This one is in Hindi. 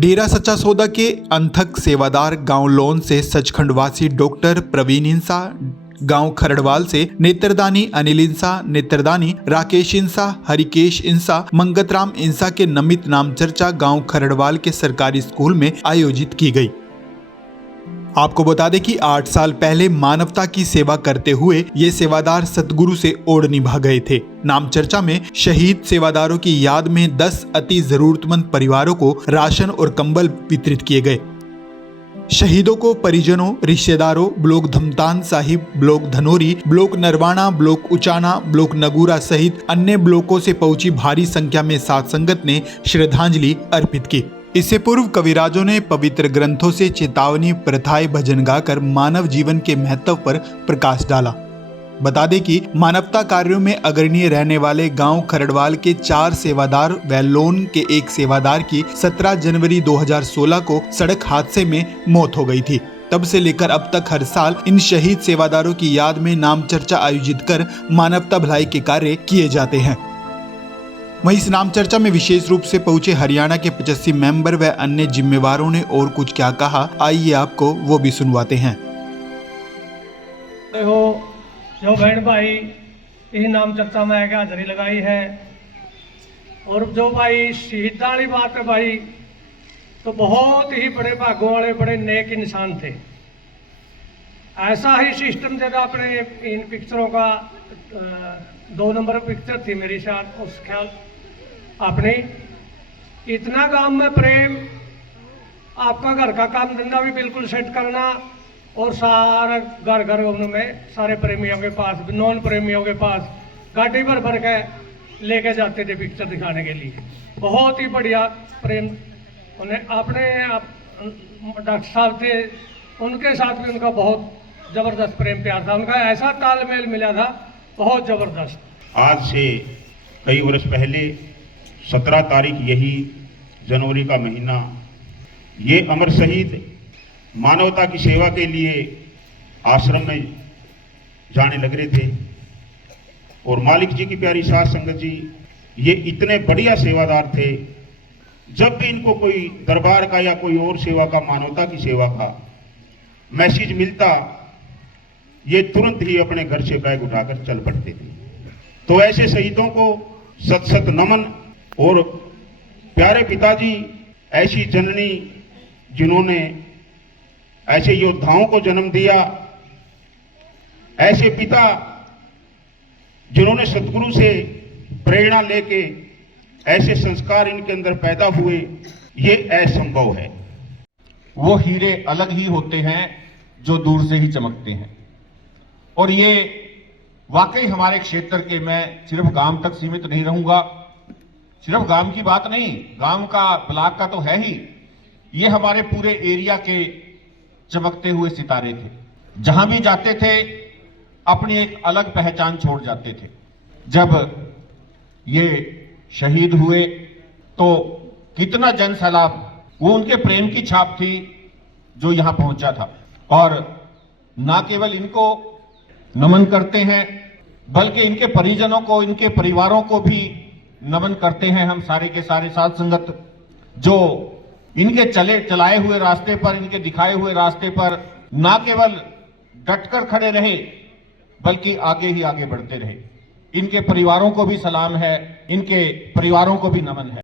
डेरा सच्चा सौदा के अनथक सेवादार गांव लोन से सचखंड वासी डॉक्टर प्रवीण इंसा, गांव खरड़वाल से नेत्रदानी अनिल इंसा, नेत्रदानी राकेश इंसा, हरिकेश इंसा, मंगतराम इंसा के नमित नाम चर्चा गांव खरड़वाल के सरकारी स्कूल में आयोजित की गई। आपको बता दें कि 8 साल पहले मानवता की सेवा करते हुए ये सेवादार सतगुरु से ओढ़ निभा गए थे। नाम चर्चा में शहीद सेवादारों की याद में 10 अति जरूरतमंद परिवारों को राशन और कंबल वितरित किए गए। शहीदों को परिजनों, रिश्तेदारों, block Dhamtan Sahib, block Dhanori, block Narwana, block Uchana, block Nagura सहित अन्य ब्लॉकों से पहुंची भारी संख्या में साध संगत ने श्रद्धांजलि अर्पित की। इससे पूर्व कविराजों ने पवित्र ग्रंथों से चेतावनी, प्रथाएं, भजन गाकर मानव जीवन के महत्व पर प्रकाश डाला। बता दें कि मानवता कार्यों में अग्रणीय रहने वाले गांव खरड़वाल के 4 सेवादार व लोन के एक सेवादार की 17 जनवरी 2016 को सड़क हादसे में मौत हो गई थी। तब से लेकर अब तक हर साल इन शहीद सेवादारों की याद में नाम चर्चा आयोजित कर मानवता भलाई के कार्य किए जाते हैं। वहीं इस नाम चर्चा में विशेष रूप से पहुंचे हरियाणा के 85 मेंबर व अन्य जिम्मेवारों ने और कुछ क्या कहा, आइए आपको वो भी सुनवाते हैं। जो बहन भाई इस नाम चर्चा में आगे हाजिरी लगाई है, और जो भाई शहीद वाली बात है भाई, तो बहुत ही बड़े भागों वाले बड़े नेक इंसान थे। ऐसा ही सिस्टम जब अपने इन पिक्चरों का 2 नंबर पिक्चर थी मेरी शायद, उस ख्याल अपनी इतना गांव में प्रेम, आपका घर का काम धंधा भी बिल्कुल सेट करना, और सारा घर घर में सारे प्रेमियों के पास, नॉन प्रेमियों के पास गाड़ी भर भर के लेके जाते थे पिक्चर दिखाने के लिए। बहुत ही बढ़िया प्रेम उन्हें अपने डॉक्टर साहब थे, उनके साथ भी उनका बहुत जबरदस्त प्रेम प्यार था। उनका ऐसा तालमेल मिला था बहुत जबरदस्त। आज से कई वर्ष पहले 17 तारीख यही जनवरी का महीना, ये अमर शहीद मानवता की सेवा के लिए आश्रम में जाने लग रहे थे। और मालिक जी की प्यारी साध संगत जी ये इतने बढ़िया सेवादार थे, जब भी इनको कोई दरबार का या कोई और सेवा का, मानवता की सेवा का मैसेज मिलता, ये तुरंत ही अपने घर से बैग उठाकर चल पड़ते थे। तो ऐसे शहीदों को सत सत नमन। और प्यारे पिताजी, ऐसी जननी जिन्होंने ऐसे योद्धाओं को जन्म दिया, ऐसे पिता जिन्होंने सतगुरु से प्रेरणा लेके ऐसे संस्कार इनके अंदर पैदा हुए, ये असंभव है। वो हीरे अलग ही होते हैं जो दूर से ही चमकते हैं। और ये वाकई हमारे क्षेत्र के, मैं सिर्फ गांव तक सीमित नहीं रहूंगा, सिर्फ गांव की बात नहीं, गांव का, ब्लॉक का तो है ही, ये हमारे पूरे एरिया के चमकते हुए सितारे थे। जहां भी जाते थे अपनी एक अलग पहचान छोड़ जाते थे। जब ये शहीद हुए तो कितना जन सैलाब, वो उनके प्रेम की छाप थी जो यहां पहुंचा था। और ना केवल इनको नमन करते हैं, बल्कि इनके परिजनों को, इनके परिवारों को भी नमन करते हैं हम सारे के सारे साध संगत, जो इनके चलाए हुए रास्ते पर, इनके दिखाए हुए रास्ते पर ना केवल डटकर खड़े रहे, बल्कि आगे ही आगे बढ़ते रहे। इनके परिवारों को भी सलाम है, इनके परिवारों को भी नमन है।